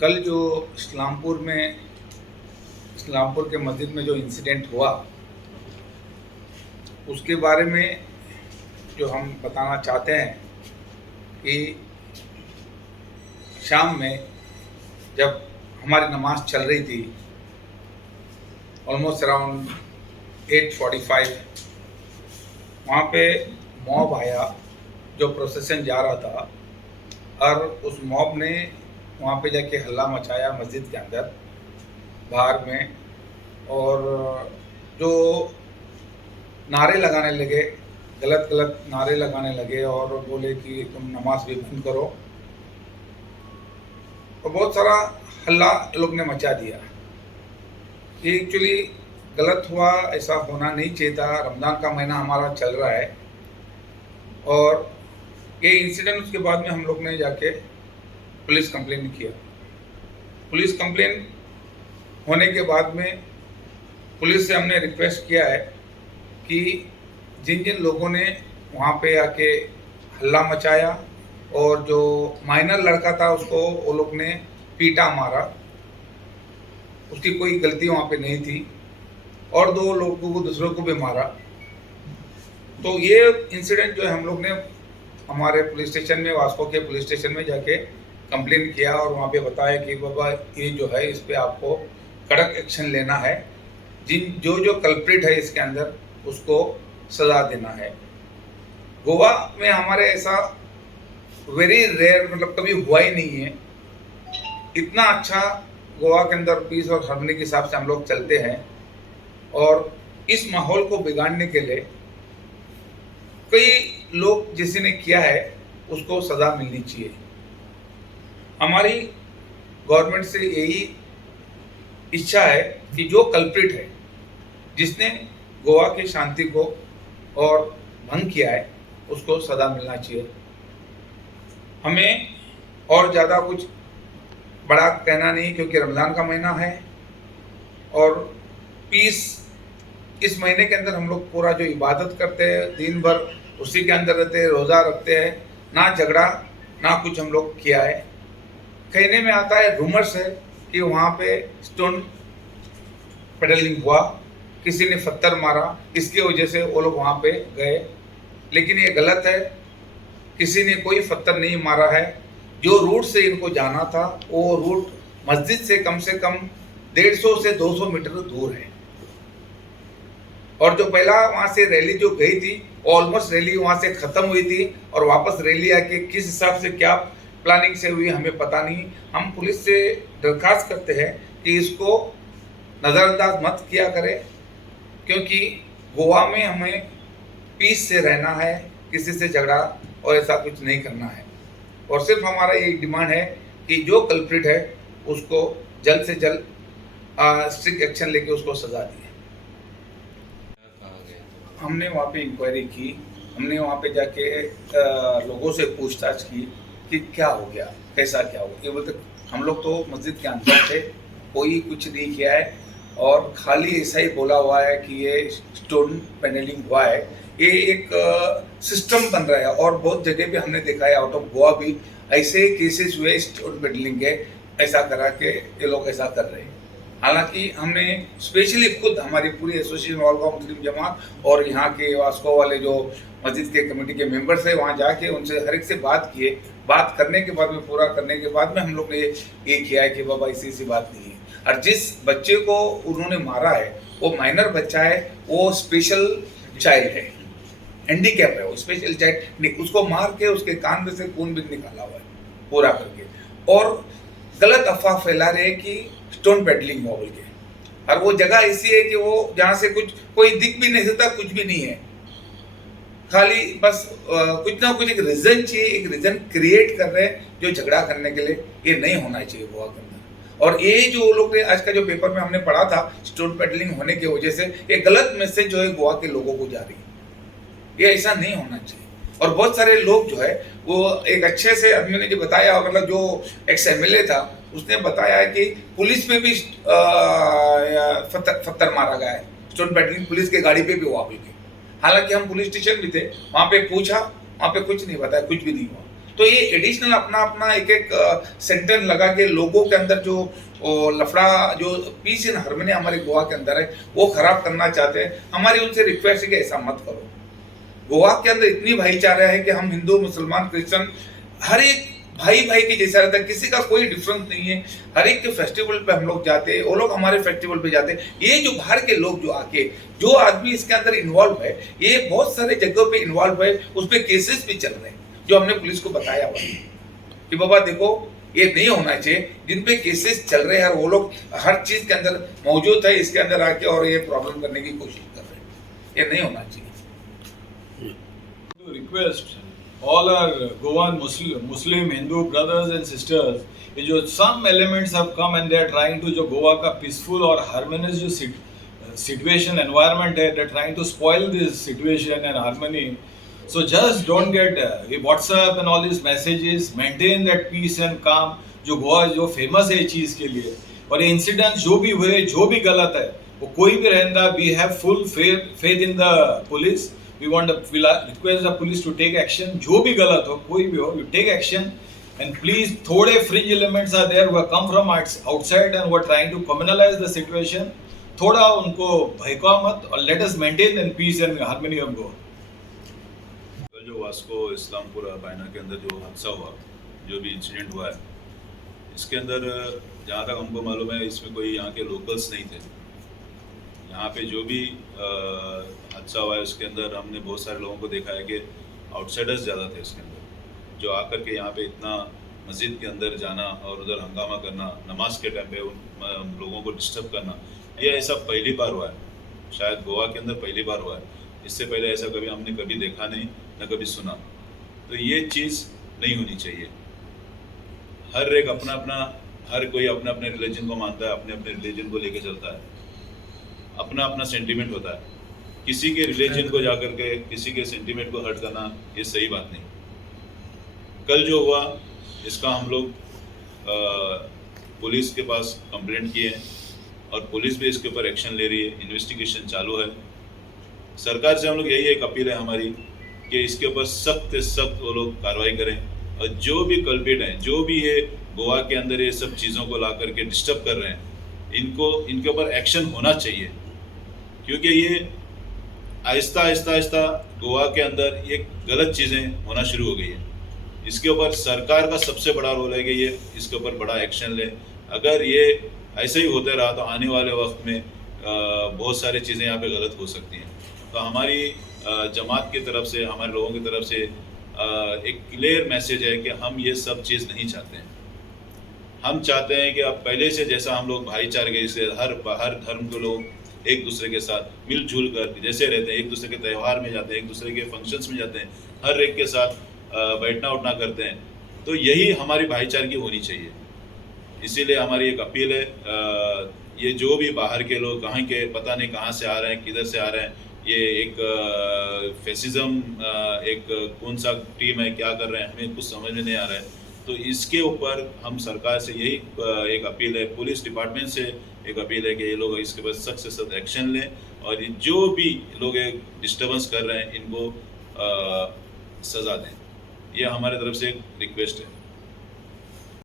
कल जो इस्लामपुर के मस्जिद में जो इंसिडेंट हुआ उसके बारे में जो हम बताना चाहते हैं कि शाम में जब हमारी नमाज चल रही थी ऑलमोस्ट अराउंड 8:45 वहाँ पे मॉब आया जो प्रोसेशन जा रहा था और उस मॉब ने वहाँ पे जाके हल्ला मचाया मस्जिद के अंदर बाहर में, और जो नारे लगाने लगे, गलत गलत नारे लगाने लगे और बोले कि तुम नमाज भी बंद करो, और बहुत सारा हल्ला लोग ने मचा दिया। ये एक्चुअली गलत हुआ, ऐसा होना नहीं चाहिए था। रमज़ान का महीना हमारा चल रहा है और ये इंसिडेंट उसके बाद में हम लोग ने जाके पुलिस कंप्लेन किया। पुलिस कंप्लेन होने के बाद में पुलिस से हमने रिक्वेस्ट किया है कि जिन जिन लोगों ने वहाँ पे आके हल्ला मचाया और जो माइनर लड़का था उसको वो लोग ने पीटा मारा, उसकी कोई गलती वहाँ पे नहीं थी, और 2 लोगों को दूसरों को भी मारा। तो ये इंसिडेंट जो है हम लोग ने हमारे पुलिस स्टेशन में, वास्को के पुलिस स्टेशन में जाके कंप्लेन किया और वहाँ पे बताया कि बाबा ये जो है इस पे आपको कड़क एक्शन लेना है, जो कल्प्रिट है इसके अंदर उसको सज़ा देना है। गोवा में हमारे ऐसा वेरी रेयर, मतलब कभी हुआ ही नहीं है। इतना अच्छा गोवा के अंदर पीस और हार्मनी के हिसाब से हम लोग चलते हैं, और इस माहौल को बिगाड़ने के लिए कई लोग जिसी ने किया है उसको सज़ा मिलनी चाहिए। हमारी गवर्नमेंट से यही इच्छा है कि जो कल्प्रिट है, जिसने गोवा की शांति को और भंग किया है, उसको सज़ा मिलना चाहिए। हमें और ज़्यादा कुछ बड़ा कहना नहीं, क्योंकि रमज़ान का महीना है और पीस इस महीने के अंदर हम लोग पूरा जो इबादत करते हैं दिन भर उसी के अंदर रहते हैं, रोज़ा रखते हैं, ना झगड़ा ना कुछ हम लोग किया है। कहने में आता है, रूमर्स है कि वहाँ पे स्टोन पेडलिंग हुआ, किसी ने पत्थर मारा, इसकी वजह से वो लोग वहाँ पे गए, लेकिन ये गलत है। किसी ने कोई पत्थर नहीं मारा है। जो रूट से इनको जाना था वो रूट मस्जिद से कम 150 से 200 मीटर दूर है, और जो पहला वहाँ से रैली जो गई थी ऑलमोस्ट रैली वहाँ से ख़त्म हुई थी, और वापस रैली आके किस हिसाब से क्या प्लानिंग से हुई हमें पता नहीं। हम पुलिस से दरख्वास्त करते हैं कि इसको नज़रअंदाज मत किया करें, क्योंकि गोवा में हमें पीस से रहना है, किसी से झगड़ा और ऐसा कुछ नहीं करना है। और सिर्फ हमारा ये डिमांड है कि जो कल्प्रिट है उसको जल्द से जल्द स्ट्रिक्ट एक्शन लेके उसको सज़ा दी। हमने वहाँ पे इंक्वायरी की, हमने वहाँ पे जाके लोगों से पूछताछ की कि क्या हो गया, कैसा क्या हो गया। ये बोलते हम लोग तो मस्जिद के अंदर थे, कोई कुछ नहीं किया है, और खाली ऐसा ही बोला हुआ है कि ये स्टोन पैनलिंग हुआ है। ये एक सिस्टम बन रहा है, और बहुत जगह पे हमने देखा है आउट ऑफ गोवा भी ऐसे केसेस हुए स्टोन पैनलिंग के, ऐसा करा के ये लोग ऐसा कर रहे हैं। हालांकि हमने स्पेशली खुद हमारी पूरी एसोसिएशन ऑल गोवा मुस्लिम जमात और यहाँ के वास्को वाले जो मस्जिद के कमेटी के मेंबर्स हैं वहाँ जाके उनसे हर एक से बात किए। बात करने के बाद में, पूरा करने के बाद में हम लोग ने ये किया है कि बाबा ऐसी बात नहीं है। और जिस बच्चे को उन्होंने मारा है वो माइनर बच्चा है, वो स्पेशल चाइल्ड है, हैंडीकैप है, वो स्पेशल चाइल्ड नहीं, उसको मार के उसके कान में से खून भी निकाला हुआ है पूरा करके, और गलत अफवाह फैला रहे हैं कि स्टोन पेडलिंग हुआ बोल के। और वो जगह ऐसी है कि वो जहाँ से कोई दिख भी नहीं सकता, कुछ भी नहीं है, खाली बस कुछ ना कुछ एक रीजन चाहिए, एक रीजन क्रिएट कर रहे हैं जो झगड़ा करने के लिए। ये नहीं होना चाहिए गोवा के अंदर। और ये जो लोग ने आज का जो पेपर में हमने पढ़ा था, स्टोन पेडलिंग होने की वजह से एक गलत मैसेज जो है गोवा के लोगों को जा रही है, ये ऐसा नहीं होना चाहिए। और बहुत सारे लोग जो है वो एक अच्छे से आदमी ने जो बताया, मतलब जो एक्स एमएलए था उसने बताया कि पुलिस पे भी पत्थर मारा गया है, स्टोन पेडलिंग पुलिस के गाड़ी पे भी हुआ बोल के। हालांकि हम पुलिस स्टेशन भी थे, वहाँ पे पूछा, वहाँ पे कुछ नहीं बताया, कुछ भी नहीं हुआ। तो ये एडिशनल अपना अपना एक एक सेंटेंस लगा के लोगों के अंदर जो लफड़ा, जो पीस इन हार्मनी हमारे गोवा के अंदर है, वो खराब करना चाहते हैं। हमारी उनसे रिक्वेस्ट है कि ऐसा मत करो। गोवा के अंदर इतनी भाईचारा है कि हम हिंदू, मुसलमान, क्रिश्चियन हर एक भाई भाई के जैसा रहता है, किसी का कोई डिफरेंस नहीं है। हर एक के फेस्टिवल पे हम लोग जाते हैं, वो लोग हमारे फेस्टिवल पे जाते हैं। ये जो बाहर के लोग जो आके, जो आदमी इसके अंदर इन्वॉल्व है, ये बहुत सारे जगहों पे इन्वॉल्व है, उस पर केसेस भी चल रहे हैं, जो हमने पुलिस को बताया हुआ कि बाबा देखो ये नहीं होना चाहिए। जिन पे केसेस चल रहे हैं, वो लोग हर चीज के अंदर मौजूद है, इसके अंदर आके और ये प्रॉब्लम करने की कोशिश कर रहे हैं। ये नहीं होना चाहिए। Request all our Goan Muslim Hindu brothers and sisters कि जो some elements have come and they are trying to जो गोवा का peaceful और harmonious जो situation environment है, they are trying to spoil this situation and harmony. So just don't get WhatsApp and all these messages. Maintain that peace and calm जो गोवा जो famous है चीज के लिए। और ये incidents जो भी हुए, जो भी गलत है, वो कोई भी रहता, we have full faith in the police. We request the police to take action. जो भी गलत हो, कोई भी हो, you take action. And please, थोड़े fringe elements are there who have come from outside and who are trying to communalize the situation. थोड़ा उनको भयका मत और let us maintain the peace and harmony of Goa. जो Vasco Islampur बायना के अंदर जो हादसा हुआ, जो भी इंसिडेंट हुआ है, इसके अंदर जहाँ तक हमको मालूम है, इसमें कोई यहाँ के लोकल्स नहीं थे। यहाँ पे जो भी हादसा हुआ है उसके अंदर हमने बहुत सारे लोगों को देखा है कि आउटसाइडर्स ज़्यादा थे इसके अंदर, जो आकर के यहाँ पे इतना मस्जिद के अंदर जाना और उधर हंगामा करना, नमाज के टाइम पे उन लोगों को डिस्टर्ब करना, ये ऐसा पहली बार हुआ है। शायद गोवा के अंदर पहली बार हुआ है। इससे पहले ऐसा कभी हमने कभी देखा नहीं, न कभी सुना। तो ये चीज़ नहीं होनी चाहिए। हर एक अपना अपना, हर कोई अपने अपने रिलीजन को मानता है, अपने अपने रिलीजन को लेके चलता है, अपना अपना सेंटीमेंट होता है। किसी के रिलीजन को जाकर के किसी के सेंटीमेंट को हर्ट करना, ये सही बात नहीं। कल जो हुआ इसका हम लोग पुलिस के पास कंप्लेंट किए हैं और पुलिस भी इसके ऊपर एक्शन ले रही है, इन्वेस्टिगेशन चालू है। सरकार से हम लोग यही एक अपील है हमारी कि इसके ऊपर सख्त से सख्त वो लोग कार्रवाई करें और जो भी कल्प्रिट हैं, जो भी ये गोवा के अंदर ये सब चीज़ों को ला करके डिस्टर्ब कर रहे हैं, इनके ऊपर एक्शन होना चाहिए। क्योंकि ये आहिस्ता गोवा के अंदर ये गलत चीज़ें होना शुरू हो गई है। इसके ऊपर सरकार का सबसे बड़ा रोल है कि ये इसके ऊपर बड़ा एक्शन ले। अगर ये ऐसे ही होते रहा तो आने वाले वक्त में बहुत सारी चीज़ें यहाँ पे गलत हो सकती हैं। तो हमारी जमात की तरफ से, हमारे लोगों की तरफ से एक क्लियर मैसेज है कि हम ये सब चीज़ नहीं चाहते हैं। हम चाहते हैं कि अब पहले से जैसा हम लोग भाईचारे से हर धर्म के लोग एक दूसरे के साथ मिलजुल कर जैसे रहते हैं, एक दूसरे के त्यौहार में जाते हैं, एक दूसरे के फंक्शंस में जाते हैं, हर एक के साथ बैठना उठना करते हैं। तो यही हमारी भाईचारे की होनी चाहिए। इसीलिए हमारी एक अपील है, ये जो भी बाहर के लोग कहाँ के पता नहीं कहाँ से आ रहे हैं, किधर से आ रहे हैं, ये एक फैसिज्म, एक कौन सा टीम है, क्या कर रहे हैं, हमें कुछ समझ में नहीं आ रहा है। तो इसके ऊपर हम सरकार से यही एक अपील है, पुलिस डिपार्टमेंट से एक अपील है कि ये लोग इसके ऊपर सख्त से सख्त एक्शन लें और जो भी लोग डिस्टर्बेंस कर रहे हैं इनको सज़ा दें। ये हमारे तरफ से एक रिक्वेस्ट है।